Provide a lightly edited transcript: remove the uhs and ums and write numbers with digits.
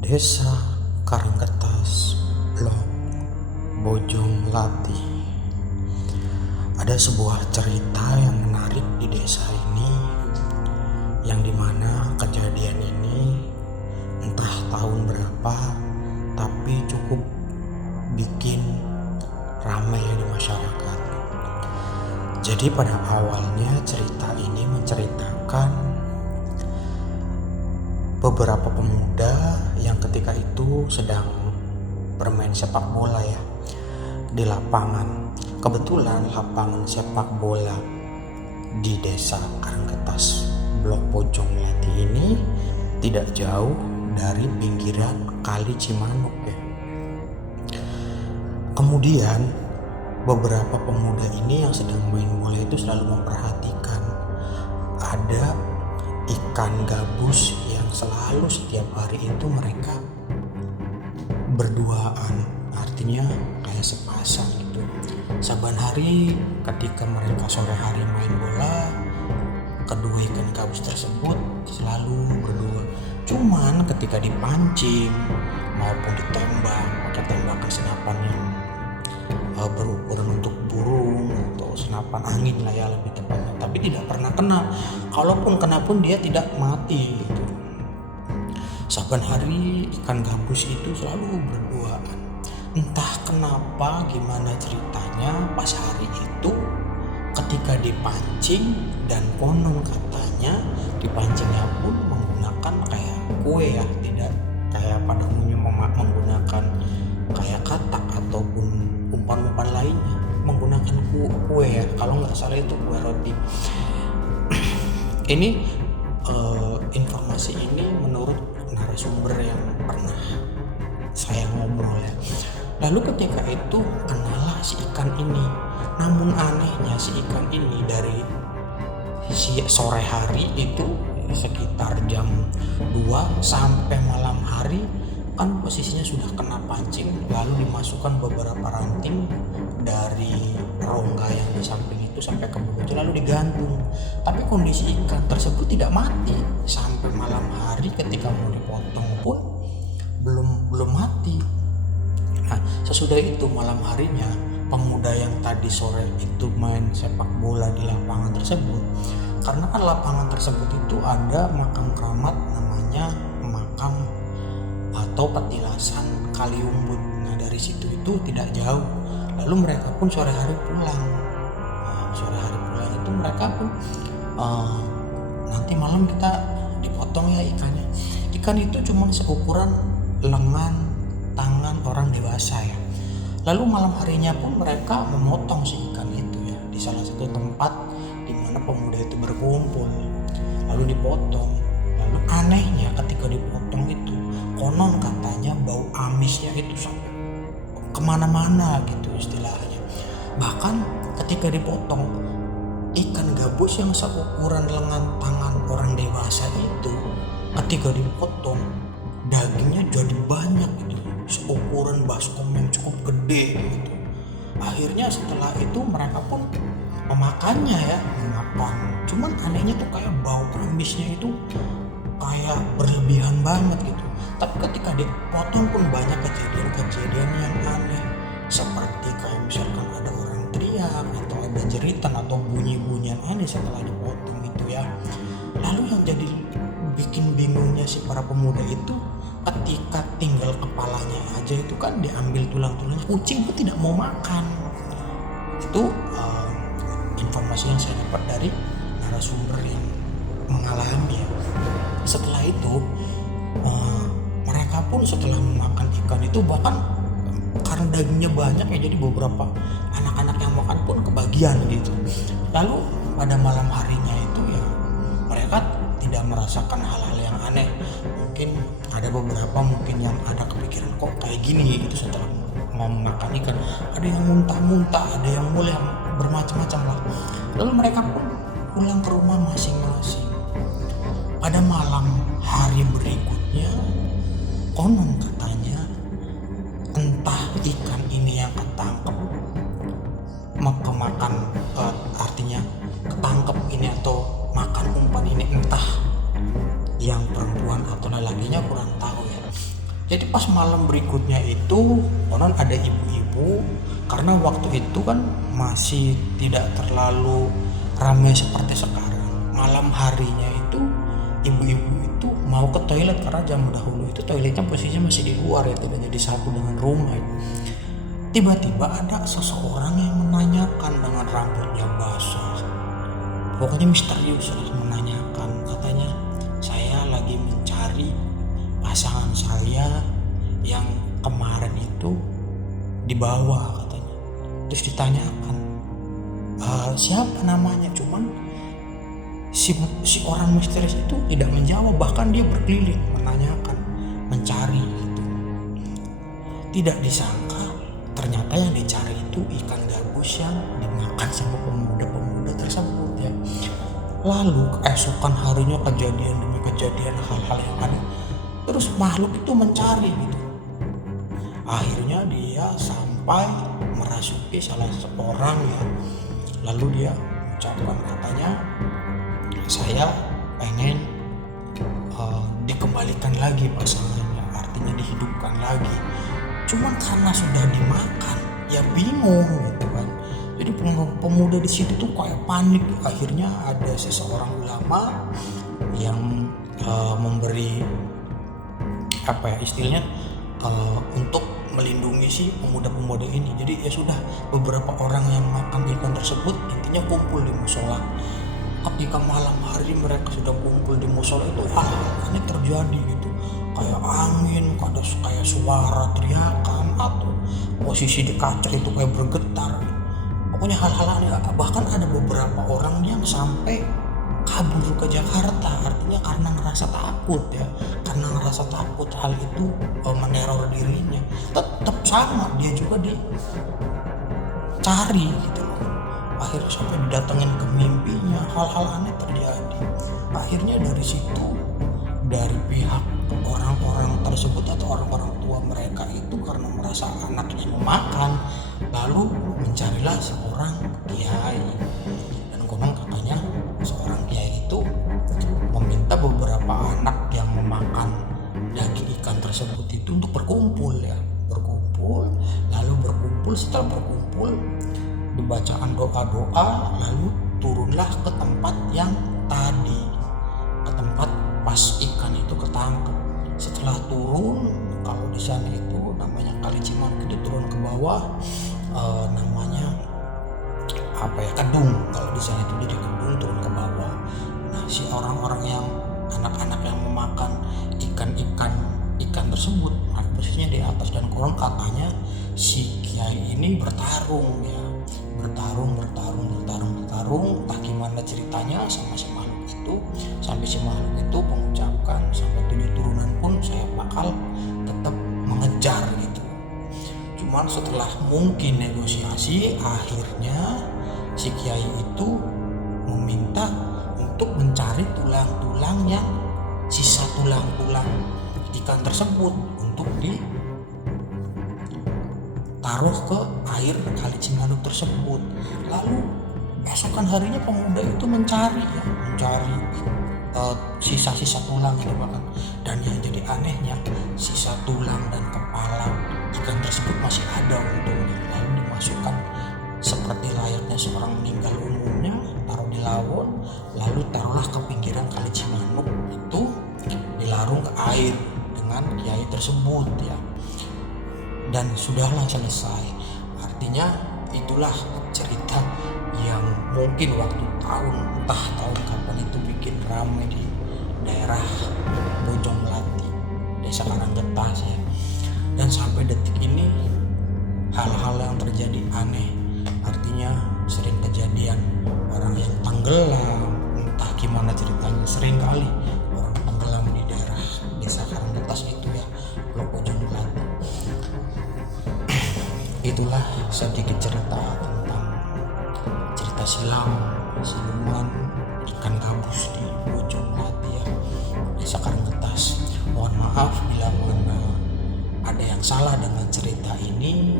Desa Karangkertas, Blok Bojonglatih. Ada sebuah cerita yang menarik di desa ini, yang dimana kejadian ini entah tahun berapa, tapi cukup bikin ramai di masyarakat. Jadi pada awalnya cerita ini menceritakan beberapa pemuda yang ketika itu sedang bermain sepak bola ya di lapangan. Kebetulan lapangan sepak bola di desa Karangkertas Blok Bojonglatih ini tidak jauh dari pinggiran Kali Cimanuk ya. Kemudian beberapa pemuda ini yang sedang main bola itu selalu memperhatikan ada ikan gabus yang selalu setiap hari itu mereka berduaan, artinya kayak sepasang gitu. Saban hari ketika mereka sore hari main bola, kedua ikan gabus tersebut selalu berdua. Cuman ketika dipancing maupun ditembak pakai tembakan senapan yang berukuran untuk burung atau senapan angin lah ya lebih tepatnya, tapi tidak pernah kena. Kalaupun kena pun dia tidak mati gitu. Saban hari ikan gabus itu selalu berduaan. Entah kenapa, gimana ceritanya, pas hari itu ketika dipancing, dan konon katanya dipancingnya pun menggunakan kayak kue ya, tidak kayak pada umumnya menggunakan kayak katak ataupun umpan-umpan lainnya, menggunakan kue ya, kalau nggak salah itu kue roti. Ini informasi ini menurut narasumber yang pernah saya ngobrol ya. Lalu ketika itu kenalah si ikan ini. Namun anehnya si ikan ini dari sore hari itu sekitar jam 2 sampai malam hari kan posisinya sudah kena pancing, lalu dimasukkan beberapa ranting dari rongga yang di samping itu sampai ke bawah itu lalu digantung. Tapi kondisi ikan tersebut tidak mati sampai malam hari, ketika mau dipotong pun belum mati. Nah, sesudah itu malam harinya pemuda yang tadi sore itu main sepak bola di lapangan tersebut, karena kan lapangan tersebut itu ada makam keramat namanya makam atau petilasan Kaliumbut. Nah dari situ itu tidak jauh. Lalu mereka pun sore hari pulang. Nah, sore hari pulang itu mereka pun nanti malam kita dipotong ya ikannya. Ikan itu cuma seukuran lengan tangan orang dewasa ya. Lalu malam harinya pun mereka memotong si ikan itu ya di salah satu tempat di mana pemuda itu berkumpul. Lalu dipotong. Lalu anehnya ketika dipotong itu, konon katanya bau amisnya itu sampai kemana-mana gitu istilahnya. Bahkan ketika dipotong, ikan gabus yang seukuran lengan tangan orang dewasa itu ketika dipotong dagingnya jadi banyak gitu, seukuran baskom yang cukup gede gitu. Akhirnya setelah itu mereka pun memakannya ya, memakan. Cuman anehnya tuh kayak bau amisnya itu kayak berlebihan banget gitu. Tapi ketika dipotong pun banyak kejadian-kejadian yang aneh, seperti kayak misalkan ada orang teriak atau ada jeritan atau bunyi-bunyian aneh setelah dipotong itu ya. Lalu yang jadi bikin bingungnya si para pemuda itu, ketika tinggal kepalanya aja itu kan diambil tulang-tulangnya, kucing itu tidak mau makan. Itu informasi yang saya dapat dari narasumber yang mengalami ya. Setelah itu mereka pun setelah memakan ikan itu, bahkan karena dagingnya banyak ya, jadi beberapa anak-anak yang makan pun kebagian gitu. Lalu pada malam harinya itu ya mereka tidak merasakan hal-hal yang aneh. Mungkin ada beberapa mungkin yang ada kepikiran kok kayak gini gitu setelah mau makan ikan. Ada yang muntah-muntah, ada yang mulai bermacam-macam lah. Lalu mereka pun pulang ke rumah masing-masing. Pada malam hari berikutnya, konon katanya entah ikan ini yang ketangkep kemakan, artinya ketangkep ini atau makan umpan ini, entah yang perempuan atau lelakinya kurang tahu ya. Jadi pas malam berikutnya itu konon ada ibu-ibu, karena waktu itu kan masih tidak terlalu ramai seperti sekarang. Malam harinya itu ibu-ibu itu mau ke toilet, karena zaman dahulu itu toiletnya posisinya masih di luar ya, tidak jadi satu dengan rumah. Tiba-tiba ada seseorang yang menanyakan dengan rambutnya basah, pokoknya misterius lah, menanyakan, katanya saya lagi mencari pasangan saya yang kemarin itu dibawa katanya. Terus ditanyakan siapa namanya, cuman si orang misterius itu tidak menjawab, bahkan dia berkeliling menanyakan, mencari gitu. Tidak disangka ternyata yang dicari itu ikan gabus yang dimakan sama pemuda-pemuda tersebut ya. Lalu keesokan harinya kejadian demi kejadian, hal-hal yang aneh. Terus makhluk itu mencari gitu. Akhirnya dia sampai merasuki salah seorang ya. Lalu dia ucapkan, katanya saya pengen dikembalikan lagi pasangannya, artinya dihidupkan lagi. Cuman karena sudah dimakan, ya bingung gitu kan. Jadi pemuda di situ tuh kayak panik. Akhirnya ada seseorang ulama yang memberi apa ya istilahnya, untuk melindungi si pemuda-pemuda ini. Jadi ya sudah, beberapa orang yang makan ikan tersebut intinya kumpul di musola. Ketika malam hari mereka sudah kumpul di musola itu, ini terjadi gitu, kayak angin, kayak suara teriakan, atau posisi di kaca itu kayak bergetar. Pokoknya hal-hal aneh. Bahkan ada beberapa orang yang sampai kabur ke Jakarta, artinya karena ngerasa takut ya, karena ngerasa takut hal itu meneror dirinya. Tetap sama, dia juga dicari gitu loh. Akhirnya sampai didatengin ke mimpinya, hal-hal aneh terjadi. Akhirnya dari situ, dari pihak orang-orang tersebut atau orang-orang tua mereka itu karena merasa anaknya memakan, lalu mencarilah seorang kiai. Dan konon katanya seorang kiai itu meminta beberapa anak yang memakan daging ikan tersebut itu untuk berkumpul ya, lalu setelah berkumpul dibacaan doa-doa, lalu turunlah ke tempat yang tadi, ke tempat pas ikan itu ketangkep. Setelah turun, kalau di sana itu namanya Kali Cimanuk, itu turun ke bawah, namanya apa ya, kedung. Kalau di sana itu jadi kedung, turun ke bawah. Nah, si orang-orang yang anak-anak yang memakan ikan tersebut, posisinya di atas, dan konon katanya si kiai ini bertarung, entah gimana ceritanya sama si makhluk itu, sampai si makhluk itu mengucapkan sampai 7 turunan pun saya bakal tetap mengejar gitu. Cuman setelah mungkin negosiasi, akhirnya si kiai itu meminta untuk mencari tulang-tulang yang sisa tulang-tulang ikan tersebut untuk ditaruh ke air Kali Cimanuk tersebut. Lalu esokan harinya pemuda itu mencari sisa-sisa tulang itu bahkan. Dan yang jadi anehnya, sisa tulang dan kepala ikan tersebut masih ada utuhnya. Lalu dimasukkan seperti layaknya seorang meninggal umumnya, taruh di lawon, lalu taruhlah ke pinggiran Kali Cimanuk itu, dilarung ke air dengan kiai tersebut ya. Dan sudahlah selesai. Artinya itulah cerita yang mungkin waktu entah tahun kapan itu bikin ramai di daerah Bojong Melati, Desa Karanggetas ya. Dan sampai detik ini hal-hal yang terjadi aneh, artinya sering kejadian orang yang tenggelam, entah gimana ceritanya, sering kali orang tenggelam di daerah Desa Karanggetas itu ya, Blok Bojong Melati. Itulah sedikit cerita tentang cerita siluman ikan gabus di Bojong Melati ya, Desa Karanggetas. Mohon maaf bila mana ada yang salah dengan cerita ini.